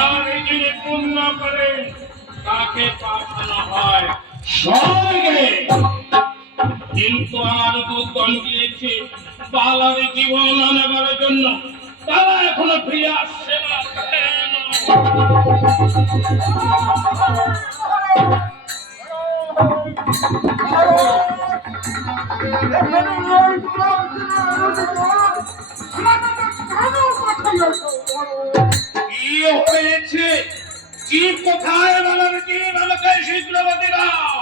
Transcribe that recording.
আর যিনি পূর্ণ করেন তাকে পাঠানো হয় স্বর্গে। কিন্তু আমার দুঃখন গিয়েছে বালার জীবন আনবার জন্য, তারা এখনো ফিরে আসছে না কেন? কি হয়েছে? জীব কোথায়? বালার জীব আমাকে শীঘ্র বলে দাও।